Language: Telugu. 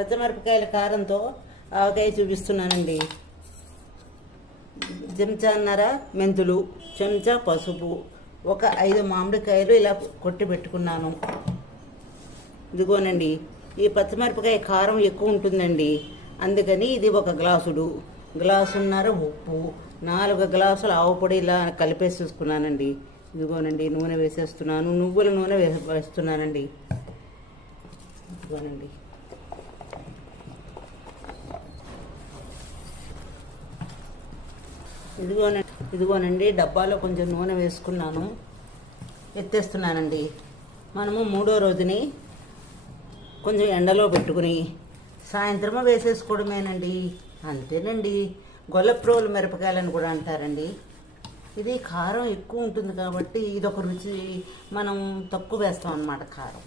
పచ్చిమిరపకాయల కారంతో ఆవకాయ చూపిస్తున్నానండి. చెంచాన్నర మెంతులు, చెంచా పసుపు, ఒక 5 మామిడికాయలు ఇలా కొట్టి పెట్టుకున్నాను. ఇదిగోనండి, ఈ పచ్చిమిరపకాయ కారం ఎక్కువ ఉంటుందండి, అందుకని ఇది 1 గ్లాసున్నర ఉప్పు, 4 గ్లాసుల ఆవు పొడి ఇలా కలిపేసేసుకున్నానండి. ఇదిగోనండి, నూనె వేసేస్తున్నాను. నువ్వుల నూనె వేస్తున్నానండి. ఇదిగోనండి, ఇదిగోనండి డబ్బాలో కొంచెం నూనె వేసుకున్నాను, ఎత్తేస్తున్నానండి. మనము 3వ రోజుని కొంచెం ఎండలో పెట్టుకుని సాయంత్రము వేసేసుకోవడమేనండి. అంతేనండి. గొల్లప్రోలు మిరపకాయలని కూడా అంటారండి. ఇది కారం ఎక్కువ ఉంటుంది కాబట్టి ఇదొక రుచి, మనం తక్కువ వేస్తాం అన్నమాట కారం.